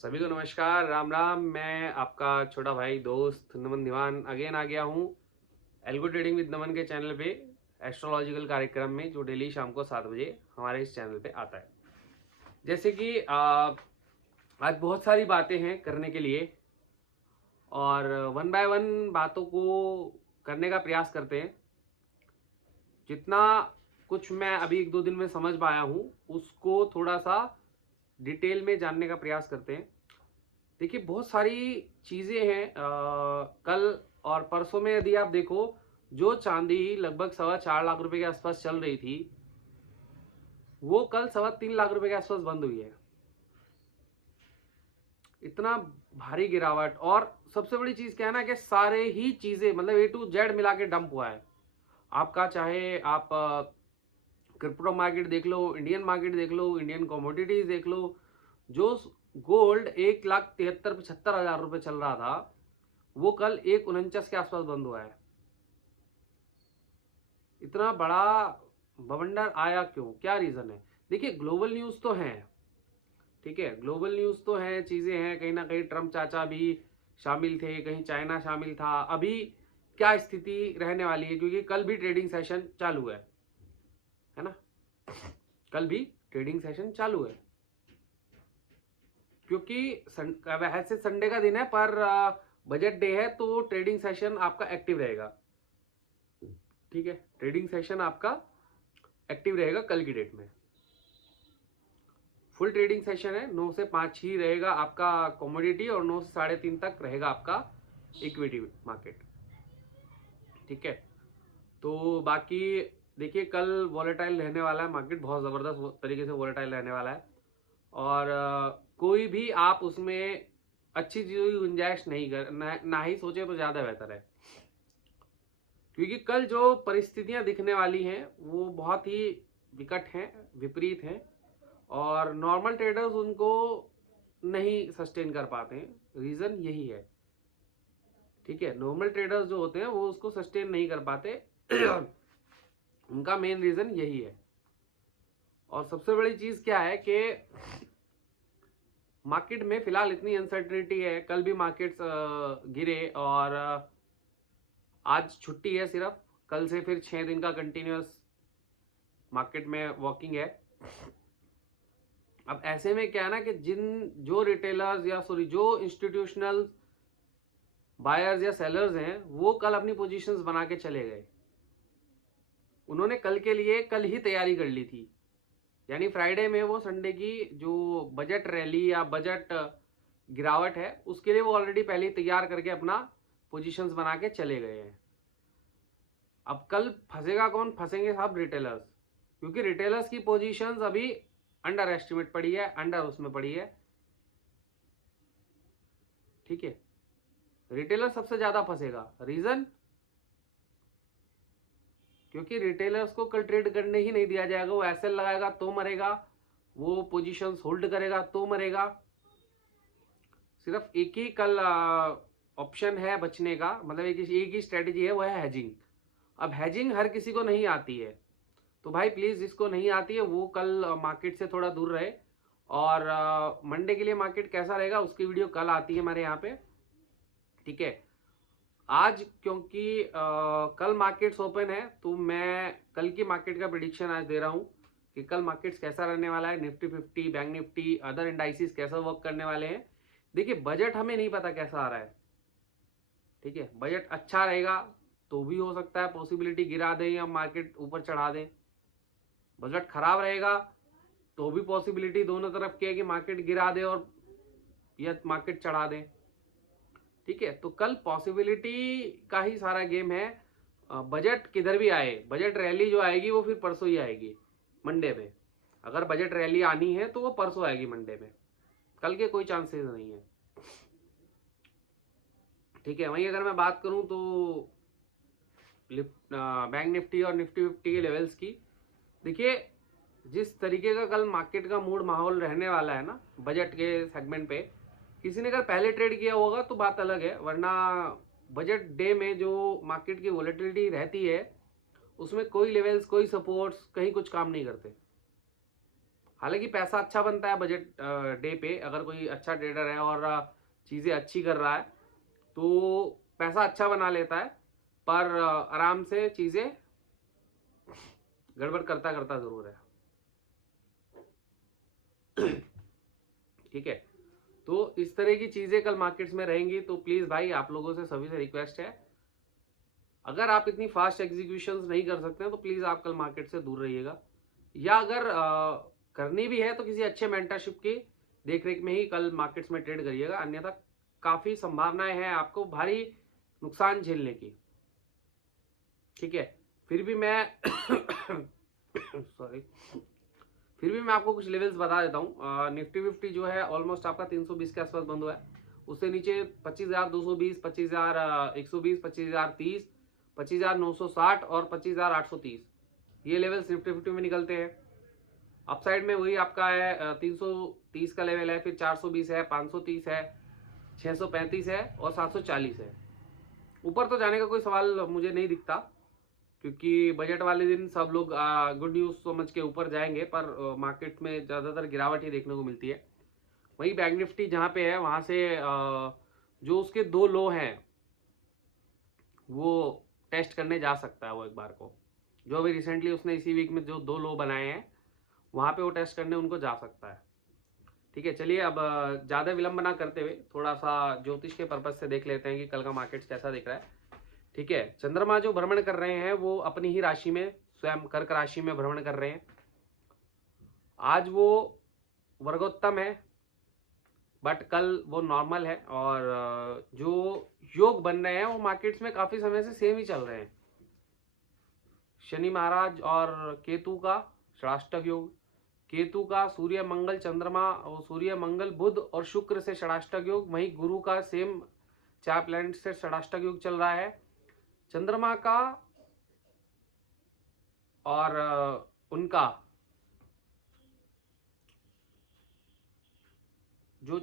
सभी को नमस्कार, राम राम। मैं आपका छोटा भाई दोस्त नमन दीवान अगेन आ गया हूँ एल्गो ट्रेडिंग विद नमन के चैनल पे, एस्ट्रोलॉजिकल कार्यक्रम में, जो डेली शाम को 7 बजे हमारे इस चैनल पे आता है। जैसे कि आज बहुत सारी बातें हैं करने के लिए, और वन बाय वन बातों को करने का प्रयास करते हैं। जितना कुछ मैं अभी 1-2 दिन में समझ पाया हूँ उसको थोड़ा सा डिटेल में जानने का प्रयास करते हैं। देखिए, बहुत सारी चीज़ें हैं। कल और परसों में यदि आप देखो, जो चांदी लगभग 4.25 लाख रुपए के आसपास चल रही थी, वो कल 3.25 लाख रुपए के आसपास बंद हुई है। इतना भारी गिरावट। और सबसे बड़ी चीज़ क्या है ना, कि सारे ही चीज़ें मतलब ए टू जेड मिला के डंप हुआ है। आपका चाहे आप क्रिप्टो मार्केट देख लो, इंडियन मार्केट देख लो, इंडियन कमोडिटीज देख लो। जो गोल्ड 1,73,75,000 रुपये चल रहा था, वो कल 1,49 के आसपास बंद हुआ है। इतना बड़ा बवंडर आया क्यों, क्या रीजन है? देखिए, ग्लोबल न्यूज तो है, ठीक है, ग्लोबल न्यूज तो है, चीजें हैं। कहीं ना कहीं ट्रम्प चाचा भी शामिल थे, कहीं चाइना शामिल था। अभी क्या स्थिति रहने वाली है, क्योंकि कल भी ट्रेडिंग सेशन चालू है ना? कल भी ट्रेडिंग सेशन चालू है, क्योंकि वैसे संडे का दिन है, पर बजट डे है, तो ट्रेडिंग सेशन आपका एक्टिव रहेगा। ठीक है, ट्रेडिंग सेशन आपका एक्टिव रहेगा कल की डेट में। फुल ट्रेडिंग सेशन है, 9 से 5 ही रहेगा आपका कमोडिटी, और 9 से 3:30 तक रहेगा आपका इक्विटी मार्केट। ठीक है, तो बाकी देखिए, कल वॉलेटाइल रहने वाला है मार्केट, बहुत ज़बरदस्त तरीके से वॉलेटाइल रहने वाला है। और कोई भी आप उसमें अच्छी चीज़ों की गुंजाइश नहीं कर ना ही सोचे तो ज़्यादा बेहतर है, क्योंकि कल जो परिस्थितियां दिखने वाली हैं वो बहुत ही विकट हैं, विपरीत हैं, और नॉर्मल ट्रेडर्स उनको नहीं सस्टेन कर पाते हैं। रीज़न यही है। ठीक है, नॉर्मल ट्रेडर्स जो होते हैं वो उसको सस्टेन नहीं कर पाते उनका मेन रीज़न यही है। और सबसे बड़ी चीज़ क्या है कि मार्केट में फिलहाल इतनी अनसर्टेनिटी है। कल भी मार्केट्स गिरे, और आज छुट्टी है सिर्फ। कल से फिर 6 दिन का कंटिन्यूस मार्केट में वॉकिंग है। अब ऐसे में क्या है ना, कि जो रिटेलर्स या जो इंस्टीट्यूशनल बायर्स या सेलर्स हैं, वो कल अपनी पोजीशंस बना के चले गए। उन्होंने कल के लिए कल ही तैयारी कर ली थी, यानी फ्राइडे में वो संडे की जो बजट रैली या बजट गिरावट है, उसके लिए वो ऑलरेडी पहले ही तैयार करके अपना पोजीशंस बना के चले गए हैं। अब कल फंसेगा कौन? फंसेंगे साहब रिटेलर्स, क्योंकि रिटेलर्स की पोजीशंस अभी अंडर एस्टिमेट पड़ी है, अंडर उसमें पड़ी है। ठीक है, रिटेलर सबसे ज्यादा फंसेगा। रीजन, क्योंकि रिटेलर्स को कल ट्रेड करने ही नहीं दिया जाएगा। वो एसएल लगाएगा तो मरेगा, वो पोजीशंस होल्ड करेगा तो मरेगा। सिर्फ एक ही कल ऑप्शन है बचने का, मतलब एक ही स्ट्रेटेजी है, वो है हैजिंग। अब हैजिंग हर किसी को नहीं आती है, तो भाई प्लीज, जिसको नहीं आती है वो कल मार्केट से थोड़ा दूर रहे। और मंडे के लिए मार्केट कैसा रहेगा उसकी वीडियो कल आती है हमारे यहाँ पे। ठीक है, आज क्योंकि कल मार्केट्स ओपन है, तो मैं कल की मार्केट का प्रिडिक्शन आज दे रहा हूँ कि कल मार्केट्स कैसा रहने वाला है। Nifty 50, bank Nifty, other indices कैसा वर्क करने वाले हैं। देखिए, बजट हमें नहीं पता कैसा आ रहा है। ठीक है, बजट अच्छा रहेगा तो भी हो सकता है पॉसिबिलिटी गिरा दें या मार्केट ऊपर चढ़ा दें। बजट खराब रहेगा तो भी पॉसिबिलिटी दोनों तरफ की है कि मार्केट गिरा दे और या मार्केट चढ़ा दे। ठीक है, तो कल पॉसिबिलिटी का ही सारा गेम है। बजट किधर भी आए, बजट रैली जो आएगी वो फिर परसों ही आएगी, मंडे में। अगर बजट रैली आनी है तो वो परसों आएगी, मंडे में। कल के कोई चांसेस नहीं है। ठीक है, वहीं अगर मैं बात करूं तो बैंक निफ्टी और निफ्टी 50 के लेवल्स की, देखिए जिस तरीके का कल मार्केट का मूड माहौल रहने वाला है ना बजट के सेगमेंट पे, किसी ने अगर पहले ट्रेड किया होगा तो बात अलग है, वरना बजट डे में जो मार्केट की वॉलेटिलिटी रहती है उसमें कोई लेवल्स, कोई सपोर्ट्स, कहीं कुछ काम नहीं करते। हालांकि पैसा अच्छा बनता है बजट डे पे, अगर कोई अच्छा ट्रेडर है और चीज़ें अच्छी कर रहा है तो पैसा अच्छा बना लेता है, पर आराम से चीज़ें गड़बड़ करता करता ज़रूर है। ठीक है, तो इस तरह की चीज़ें कल मार्केट्स में रहेंगी। तो प्लीज़ भाई आप लोगों से सभी से रिक्वेस्ट है, अगर आप इतनी फास्ट एग्जीक्यूशंस नहीं कर सकते हैं तो प्लीज़ आप कल मार्केट से दूर रहिएगा, या अगर करनी भी है तो किसी अच्छे मेंटरशिप की देखरेख में ही कल मार्केट्स में ट्रेड करिएगा, अन्यथा काफ़ी संभावनाएं हैं आपको भारी नुकसान झेलने की। ठीक है, फिर भी मैं सॉरी, फिर भी मैं आपको कुछ लेवल्स बता देता हूँ। निफ्टी 50 जो है ऑलमोस्ट आपका 320 के आसपास बंद हुआ है, उससे नीचे 25,220, 25,120, 25,030, 25,960 और 25,830 ये लेवल्स निफ्टी 50 में निकलते हैं। अपसाइड में वही आपका है 330 का लेवल है, फिर 420 है, 530 है, 635 है और 740 है। ऊपर तो जाने का कोई सवाल मुझे नहीं दिखता, क्योंकि बजट वाले दिन सब लोग गुड न्यूज़ समझ के ऊपर जाएंगे, पर मार्केट में ज़्यादातर गिरावट ही देखने को मिलती है। वही बैंक निफ्टी जहाँ पे है वहाँ से जो उसके 2 लो हैं वो टेस्ट करने जा सकता है वो एक बार को, जो अभी रिसेंटली उसने इसी वीक में जो 2 लो बनाए हैं वहाँ पे वो टेस्ट करने उनको जा सकता है। ठीक है, चलिए अब ज़्यादा विलंब ना करते हुए थोड़ा सा ज्योतिष के पर्पज से देख लेते हैं कि कल का मार्केट कैसा दिख रहा है। ठीक है, चंद्रमा जो भ्रमण कर रहे हैं वो अपनी ही राशि में, स्वयं कर्क राशि में भ्रमण कर रहे हैं। आज वो वर्गोत्तम है, बट कल वो नॉर्मल है, और जो योग बन रहे हैं वो मार्केट्स में काफी समय से सेम ही चल रहे हैं। शनि महाराज और केतु का षडाष्टक योग, केतु का सूर्य मंगल चंद्रमा और सूर्य मंगल बुध और शुक्र से षडाष्टक योग, वहीं गुरु का सेम 4 प्लैनेट से षडाष्टक योग चल रहा है। चंद्रमा का और उनका जो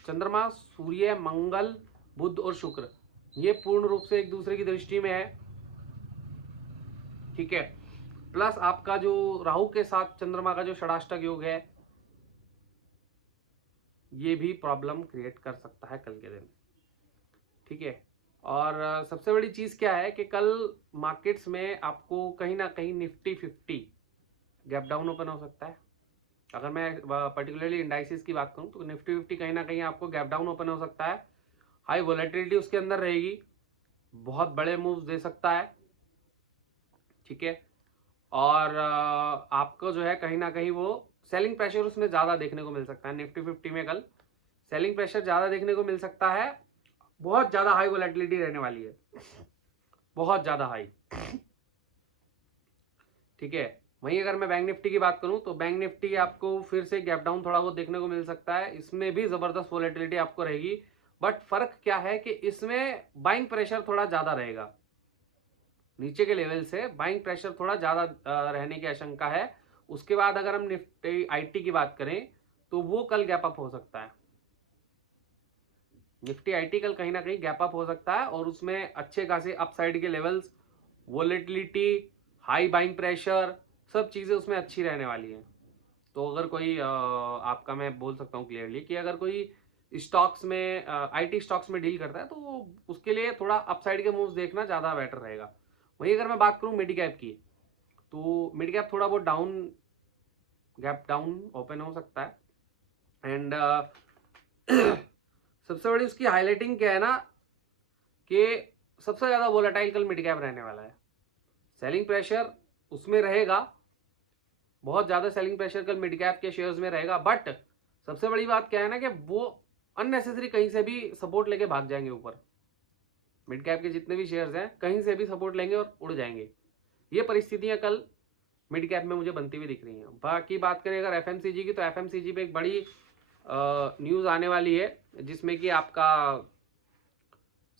चंद्रमा सूर्य मंगल बुध और शुक्र ये पूर्ण रूप से एक दूसरे की दृष्टि में है। ठीक है, प्लस आपका जो राहु के साथ चंद्रमा का जो षडाष्टक योग है ये भी प्रॉब्लम क्रिएट कर सकता है कल के दिन। ठीक है, और सबसे बड़ी चीज क्या है कि कल मार्केट्स में आपको कहीं ना कहीं निफ्टी 50 गैप डाउन ओपन हो सकता है। अगर मैं पर्टिकुलरली इंडाइसिस की बात करूं तो निफ्टी 50 कहीं ना कहीं आपको गैप डाउन ओपन हो सकता है। हाई वोलेटिलिटी उसके अंदर रहेगी, बहुत बड़े मूव्स दे सकता है। ठीक है, और आपको जो है कहीं ना कहीं वो सेलिंग प्रेशर उसमें ज़्यादा देखने को मिल सकता है। निफ्टी 50 में कल सेलिंग प्रेशर ज़्यादा देखने को मिल सकता है, बहुत ज़्यादा हाई वोलेटिलिटी रहने वाली है, बहुत ज़्यादा हाई। ठीक है, वहीं अगर मैं बैंक निफ्टी की बात करूं तो बैंक निफ्टी आपको फिर से गैप डाउन थोड़ा बहुत देखने को मिल सकता है, इसमें भी ज़बरदस्त वोलेटिलिटी आपको रहेगी, बट फर्क क्या है कि इसमें बाइंग प्रेशर थोड़ा ज़्यादा रहेगा, नीचे के लेवल से बाइंग प्रेशर थोड़ा ज़्यादा रहने की आशंका है। उसके बाद अगर हम निफ्टी आईटी की बात करें तो वो कल गैप अप हो सकता है, निफ्टी आईटी कल कहीं ना कहीं गैप अप हो सकता है, और उसमें अच्छे खासे अपसाइड के levels, volatility, high buying pressure, सब चीज़ें उसमें अच्छी रहने वाली हैं। तो अगर कोई आपका मैं बोल सकता हूँ क्लियरली कि अगर कोई स्टॉक्स में आईटी स्टॉक्स में डील करता है तो उसके लिए थोड़ा अपसाइड के मूव्स देखना ज़्यादा बेटर रहेगा। वहीं अगर मैं बात करूँ मिड कैप की तो मिड कैप थोड़ा बहुत डाउन, गैप डाउन ओपन हो सकता है। एंड सबसे बड़ी उसकी हाईलाइटिंग क्या है ना कि सबसे ज़्यादा वोलेटाइल कल मिड कैप रहने वाला है, सेलिंग प्रेशर उसमें रहेगा, बहुत ज़्यादा सेलिंग प्रेशर कल मिड कैप के शेयर्स में रहेगा। बट सबसे बड़ी बात क्या है ना कि वो अननेसेसरी कहीं से भी सपोर्ट लेके भाग जाएंगे ऊपर, मिड कैप के जितने भी शेयर्स हैं कहीं से भी सपोर्ट लेंगे और उड़ जाएंगे। ये परिस्थितियां कल मिड कैप में मुझे बनती हुई दिख रही हैं। बाकी बात करें अगर एफएमसीजी की तो एफएमसीजी पे एक बड़ी न्यूज़ आने वाली है, जिसमें कि आपका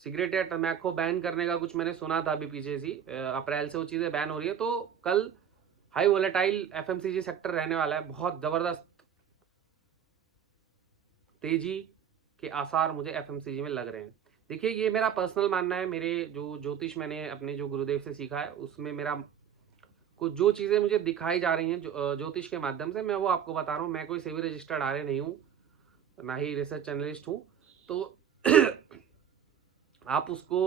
सिगरेट या टमैको बैन करने का कुछ मैंने सुना था अभी पीछे सी, अप्रैल से वो चीज़ें बैन हो रही है। तो कल हाई वोलेटाइल एफएमसीजी सेक्टर रहने वाला है, बहुत ज़बरदस्त तेजी के आसार मुझे एफएमसीजी में लग रहे हैं। देखिए ये मेरा पर्सनल मानना है, मेरे जो ज्योतिष मैंने अपने जो गुरुदेव से सीखा है उसमें मेरा कुछ जो चीज़ें मुझे दिखाई जा रही हैं ज्योतिष के माध्यम से, मैं वो आपको बता रहा हूँ। मैं कोई सेबी रजिस्टर्ड आरए नहीं हूँ, ना ही रिसर्च एनालिस्ट हूँ। तो आप उसको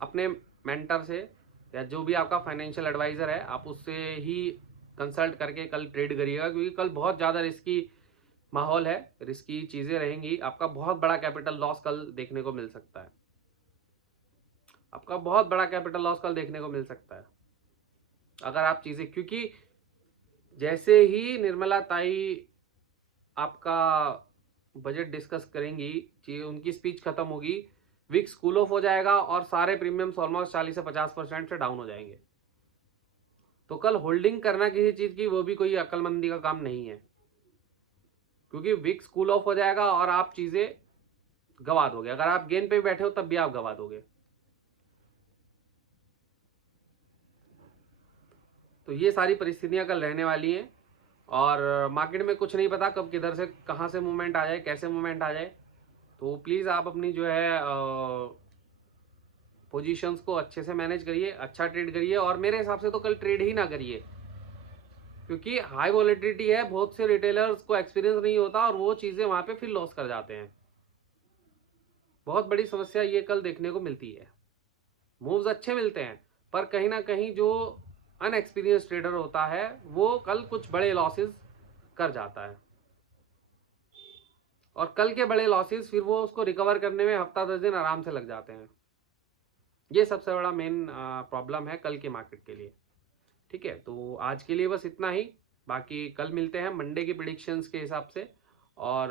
अपने मेंटर से या जो भी आपका फाइनेंशियल एडवाइजर है, आप उससे ही कंसल्ट करके कल ट्रेड करिएगा, क्योंकि कल बहुत ज़्यादा रिस्की माहौल है, रिस्की चीज़ें रहेंगी। आपका बहुत बड़ा कैपिटल लॉस कल देखने को मिल सकता है, आपका बहुत बड़ा कैपिटल लॉस कल देखने को मिल सकता है अगर आप चीज़ें, क्योंकि जैसे ही निर्मला ताई आपका बजट डिस्कस करेंगी, उनकी स्पीच खत्म होगी, विक्स कूल ऑफ हो जाएगा और सारे प्रीमियम्स ऑलमोस्ट 40 से 50% से डाउन हो जाएंगे। तो कल होल्डिंग करना किसी चीज की वो भी कोई अक्लमंदी का काम नहीं है, क्योंकि विक्स कूल ऑफ हो जाएगा और आप चीजें गवा दोगे। अगर आप गेन पे बैठे हो तब भी आप गवा दोगे। तो ये सारी परिस्थितियां कल रहने वाली हैं और मार्केट में कुछ नहीं पता कब किधर से कहां से मूवमेंट आ जाए, कैसे मूवमेंट आ जाए। तो प्लीज़ आप अपनी जो है पोजीशंस को अच्छे से मैनेज करिए, अच्छा ट्रेड करिए, और मेरे हिसाब से तो कल ट्रेड ही ना करिए, क्योंकि हाई वॉलेटिलिटी है। बहुत से रिटेलर्स को एक्सपीरियंस नहीं होता और वो चीज़ें वहां पे फिर लॉस कर जाते हैं। बहुत बड़ी समस्या ये कल देखने को मिलती है। मूव्स अच्छे मिलते हैं, पर कहीं ना कहीं जो अनएक्सपीरियंस ट्रेडर होता है वो कल कुछ बड़े लॉसेस कर जाता है, और कल के बड़े लॉसेस फिर वो उसको रिकवर करने में हफ्ता 10 दिन आराम से लग जाते हैं। ये सबसे बड़ा मेन प्रॉब्लम है कल के मार्केट के लिए। ठीक है, तो आज के लिए बस इतना ही। बाकी कल मिलते हैं मंडे की प्रिडिक्शंस के हिसाब से। और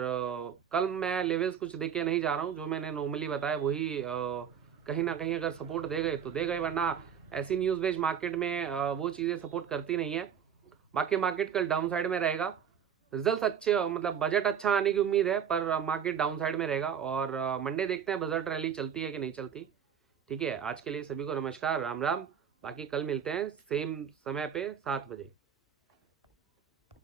कल मैं लेवल्स कुछ देके नहीं जा रहा हूँ, जो मैंने नॉर्मली बताया वही कहीं ना कहीं अगर सपोर्ट दे गए तो दे गए, वरना ऐसी न्यूज़ बेस्ड मार्केट में वो चीज़ें सपोर्ट करती नहीं है। बाकी मार्केट कल डाउन साइड में रहेगा। रिजल्ट्स अच्छे, मतलब बजट अच्छा आने की उम्मीद है, पर मार्केट डाउन साइड में रहेगा। और मंडे देखते हैं बजट रैली चलती है कि नहीं चलती। ठीक है, आज के लिए सभी को नमस्कार, राम राम। बाकी कल मिलते हैं सेम समय पे 7 बजे।